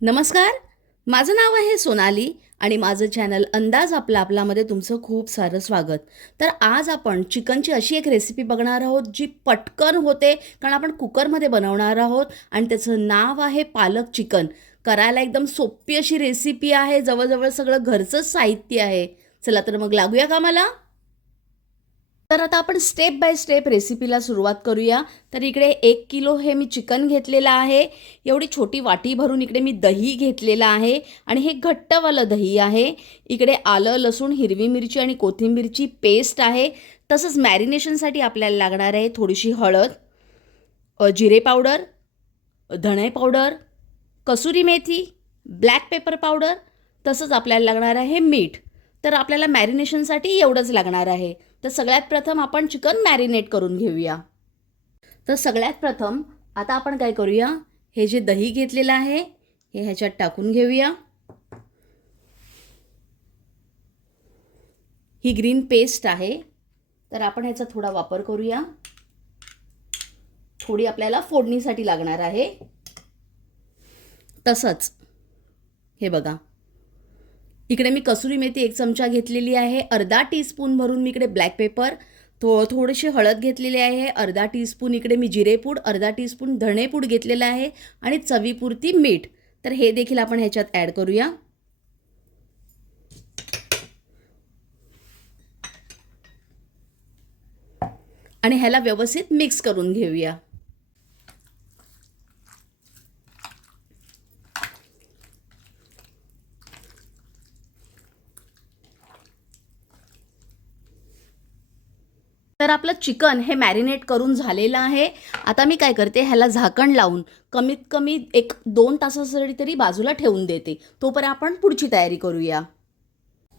नमस्कार. माझं नाव आहे सोनाली आणि माझं चॅनल अंदाज आपला आपलामध्ये तुमचं खूप सारं स्वागत. तर आज आपण चिकनची अशी एक रेसिपी बघणार आहोत जी पटकन होते कारण आपण कुकरमध्ये बनवणार आहोत आणि त्याचं नाव आहे पालक चिकन. करायला एकदम सोपी अशी रेसिपी आहे जवळजवळ सगळं घरचंच साहित्य आहे. चला तर मग लागूया का मला तर आता आपण स्टेप बाय स्टेप रेसिपीला सुरुवात करूया. तर इकडे एक किलो हे मी चिकन घेतलेलं आहे. एवढी छोटी वाटी भरून इकडे मी दही घेतलेलं आहे. आणि हे घट्टवालं दही आहे. इकडे आलं लसूण हिरवी मिरची आणि कोथिंबीरची पेस्ट आहे. तसंच मॅरिनेशनसाठी आपल्याला लागणार आहे थोडीशी हळद जिरे पावडर धणे पावडर कसुरी मेथी ब्लॅक पेपर पावडर तसंच आपल्याला लागणार आहे मीठ. तर आपल्याला मॅरिनेशनसाठी एवढंच लागणार आहे. तर सगळ्यात प्रथम आपण चिकन मॅरिनेट करून घेऊया. तर सगळ्यात प्रथम आता आपण काय करूया? हे जे दही घेतलेलं आहे हे ह्याच्यात टाकून घेऊया. ही ग्रीन पेस्ट आहे. तर आपण ह्याचा थोडा वापर करूया. थोडी आपल्याला फोडणीसाठी लागणार आहे. तसंच. हे बघा. इकडे मी कसुरी मेथी एक चमचा घेतलेली आहे अर्धा टीस्पून भरून मी इकडे ब्लॅक पेपर थो थोडीशी हळद घेतलेली आहे अर्धा टीस्पून इकडे मी जिरेपूड अर्धा टीस्पून धणेपूड घेतलेलं आहे आणि चवीपुरती मीठ. तर हे देखील आपण ह्याच्यात ॲड करूया. आणि ह्याला व्यवस्थित मिक्स करून घेऊया. तर आपलं चिकन हे मॅरिनेट करून झालेलं आहे. आता मी काय करते ह्याला झाकण लावून कमीत कमी एक दोन तासासाठी तरी बाजूला ठेवून देते. तोपर्यंत आपण पुढची तयारी करूया.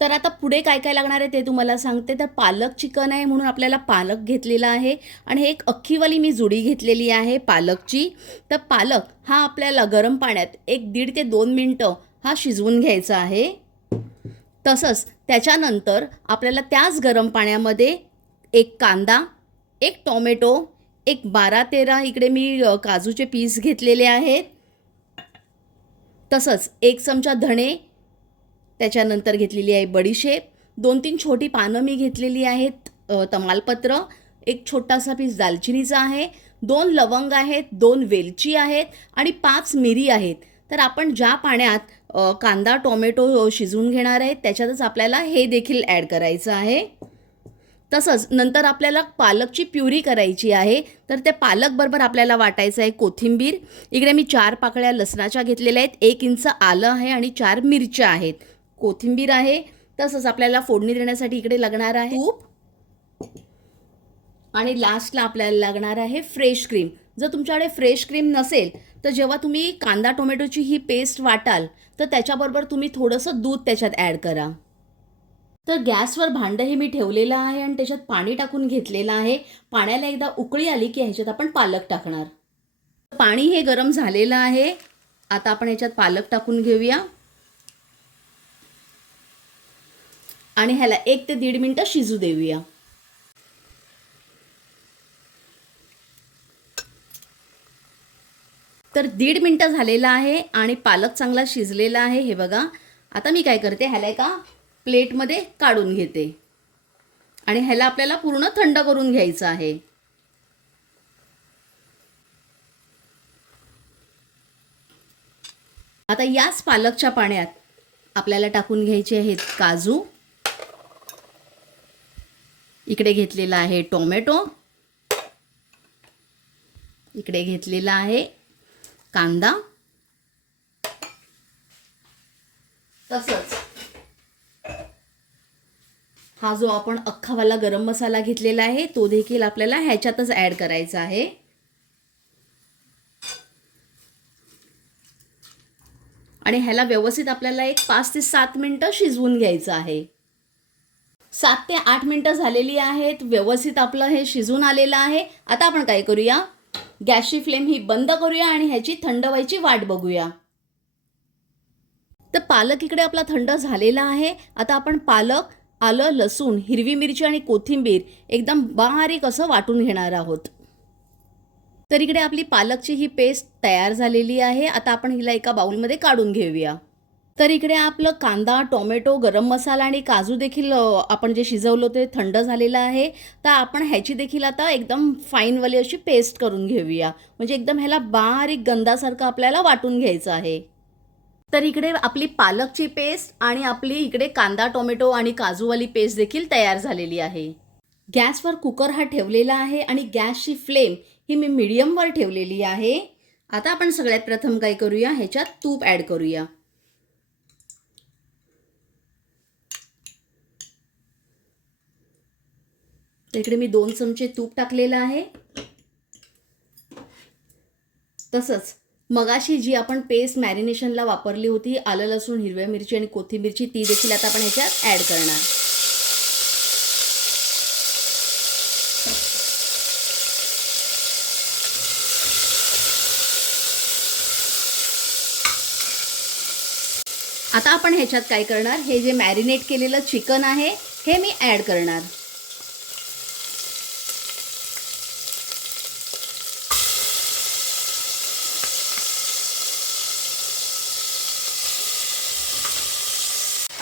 तर आता पुढे काय काय लागणार आहे ते तुम्हाला सांगते. तर पालक चिकन आहे म्हणून आपल्याला पालक घेतलेला आहे. आणि हे एक अख्खीवाली मी जुडी घेतलेली आहे पालकची. तर पालक हा आपल्याला गरम पाण्यात एक दीड ते दोन मिनटं हा शिजवून घ्यायचा आहे. तसंच त्याच्यानंतर आपल्याला त्याच गरम पाण्यामध्ये एक कांदा एक टोमॅटो एक बारा तेरा इकडे मी काजूचे पीस घेतलेले आहेत. तसंच एक चमचा धणे त्याच्यानंतर घेतलेली आहे बडीशेप. दोन तीन छोटी पानं मी घेतलेली आहेत तमालपत्र. एक छोटासा पीस दालचिनीचा आहे. दोन लवंग आहेत दोन वेलची आहेत आणि पाच मिरी आहेत. तर आपण ज्या पाण्यात कांदा टोमॅटो शिजवून घेणार आहे त्याच्यातच आपल्याला हे देखील ॲड करायचं आहे. तसंच नंतर आपल्याला पालकची प्युरी करायची आहे. तर त्या पालकबरोबर आपल्याला वाटायचं आहे कोथिंबीर. इकडे मी चार पाकळ्या लसणाच्या घेतलेल्या आहेत. एक इंच आलं आहे आणि चार मिरच्या आहेत. कोथिंबीर आहे. तसंच आपल्याला फोडणी देण्यासाठी इकडे लागणार आहे. तूप. आणि लास्टला आपल्याला लागणार आहे फ्रेश क्रीम जर तुमच्याकडे फ्रेश क्रीम नसेल तर जेव्हा तुम्ही कांदा टोमॅटोची ही पेस्ट वाटाल तर त्याच्याबरोबर तुम्ही थोडंसं दूध त्याच्यात ॲड करा. तर गॅसवर भांडं हे मी ठेवलेलं आहे आणि त्याच्यात पाणी टाकून घेतलेलं आहे. पाण्याला एकदा उकळी आली की ह्याच्यात आपण पालक टाकणार. पाणी हे गरम झालेलं आहे. आता आपण ह्याच्यात पालक टाकून घेऊया. आणि ह्याला एक ते दीड मिनटं शिजू देऊया. तर दीड मिनटं झालेलं आहे आणि पालक चांगला शिजलेला आहे. हे बघा. आता मी काय करते ह्याला एका प्लेटमध्ये काढून घेते. आणि ह्याला आपल्याला पूर्ण थंड करून घ्यायचं आहे. आता याच पालकच्या पाण्यात आपल्याला टाकून घ्यायचे आहेत काजू. इकडे घेतलेला आहे टोमॅटो. इकडे घेतलेला आहे कांदा. तसंच हा जो आपण अख्खावाला गरम मसाला घेतलेला आहे तो देखील आपल्याला ह्याच्यातच ॲड करायचा आहे. आणि ह्याला व्यवस्थित आपल्याला एक पाच ते सात मिनटं शिजवून घ्यायचं आहे. सात ते आठ मिनटं झालेली आहेत व्यवस्थित आपलं हे शिजून आलेलं आहे. आता आपण काय करूया? गॅसची फ्लेम ही बंद करूया आणि ह्याची थंड व्हायची वाट बघूया. तर पालक इकडे आपला थंड झालेला आहे. आता आपण पालक आलं लसूण हिरवी मिरची आणि कोथिंबीर एकदम बारीक असं वाटून घेणार आहोत. तर इकडे आपली पालकची ही पेस्ट तयार झालेली आहे. आता आपण हिला एका बाउलमध्ये काढून घेऊया. तर इकडे आपलं कांदा टोमॅटो गरम मसाला आणि काजू देखील आपण जे शिजवलं ते थंड झालेलं आहे. तर आपण ह्याची देखील आता एकदम फाईनवाली अशी पेस्ट करून घेऊया. म्हणजे एकदम ह्याला बारीक गंधासारखं आपल्याला वाटून घ्यायचं आहे. तर इकडे आपली पालकची पेस्ट आणि आपली इकडे कांदा टोमॅटो आणि काजूवाली पेस्ट देखील तयार झालेली आहे. गॅसवर कुकर हा ठेवलेला आहे आणि गॅसची फ्लेम ही मी मिडियमवर ठेवलेली आहे. आता आपण सगळ्यात प्रथम काय करूया? ह्याच्यात तूप ॲड करूया. इकडे मी दोन चमचे तूप टाकलेलं आहे. तसंच मगाशी जी आपण पेस्ट मॅरिनेशनला वापरली होती आलं लसूण हिरव्या मिरची आणि कोथिंबीरची ती देखील आता आपण ह्याच्यात ॲड करणार. आता आपण ह्याच्यात काय करणार? हे जे मॅरिनेट केलेलं चिकन आहे हे मी ॲड करणार.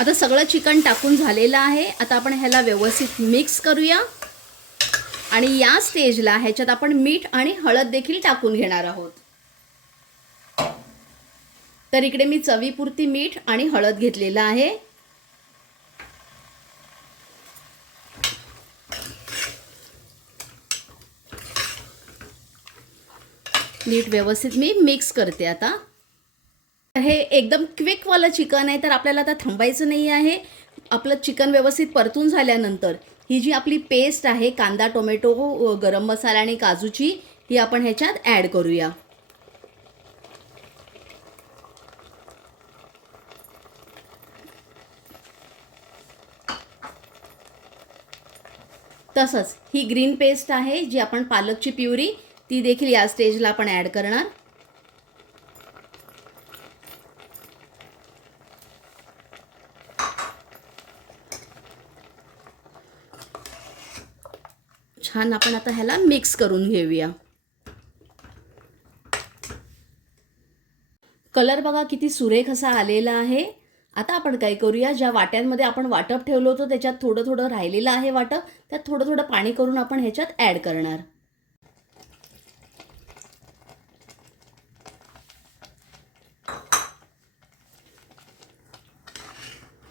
आता सगळं चिकन टाकून झालेलं आहे. आता आपण ह्याला व्यवस्थित मिक्स करूया. आणि या स्टेजला ह्याच्यात आपण मीठ आणि हळद देखील टाकून घेणार आहोत. तर इकडे मी चवीपुरती मीठ आणि हळद घेतलेलं आहे. नीट व्यवस्थित मी मिक्स करते आता. हे एकदम क्विकवालं चिकन आहे तर आपल्याला आता थांबायचं नाही आहे. आपलं चिकन व्यवस्थित परतून झाल्यानंतर ही जी आपली पेस्ट आहे कांदा टोमॅटो गरम मसाला आणि काजूची ही आपण ह्याच्यात ॲड करूया. तसंच ही ग्रीन पेस्ट आहे जी आपण पालकची प्युरी ती देखील या स्टेजला आपण ॲड करणार. छान आपण आता ह्याला मिक्स करून घेऊया. कलर बघा किती सुरेख असा आलेला आहे. आता आपण काय करूया ज्या वाट्यांमध्ये आपण वाटप ठेवलं होतं त्याच्यात थोडं थोडं राहिलेलं आहे वाटप त्यात थोडं थोडं पाणी करून आपण ह्याच्यात ॲड करणार.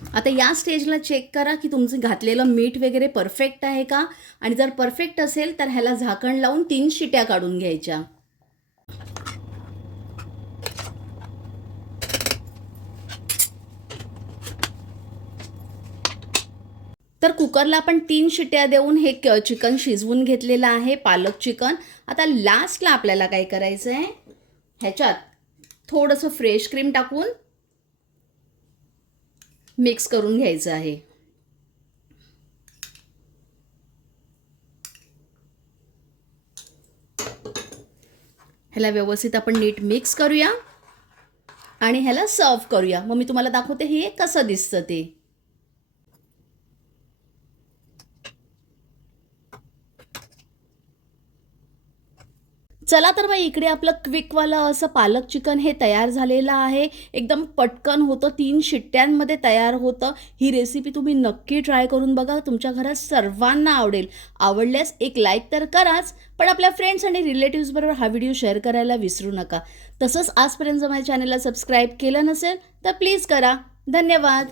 आता या स्टेजला चेक करा की तुमचं घातलेलं मीठ वगैरे परफेक्ट आहे का? आणि जर परफेक्ट असेल तर ह्याला झाकण लावून तीन शिट्या काढून घ्यायच्या. तर कुकरला आपण तीन शिट्या देऊन हे क चिकन शिजवून घेतलेलं आहे पालक चिकन. आता लास्टला आपल्याला काय करायचं आहे ह्याच्यात थोडंसं फ्रेश क्रीम टाकून मिक्स करून घ्यायचं आहे. ह्याला व्यवस्थित आपण नीट मिक्स करूया. आणि ह्याला सर्व करूया. मग मी तुम्हाला दाखवते हे कसं दिसतं ते. चला तर बाई इकडे आपलं क्विकवालं असं पालक चिकन हे तयार झालेलं आहे. एकदम पटकन होतं तीन शिट्ट्यांमध्ये तयार होतं. ही रेसिपी तुम्ही नक्की ट्राय करून बघा तुमच्या घरात सर्वांना आवडेल. आवडल्यास एक लाईक तर कराच पण आपल्या फ्रेंड्स आणि रिलेटिव्सबरोबर हा व्हिडिओ शेअर करायला विसरू नका. तसंच आजपर्यंत माझ्या चॅनलला सबस्क्राईब केलं नसेल तर प्लीज करा. धन्यवाद.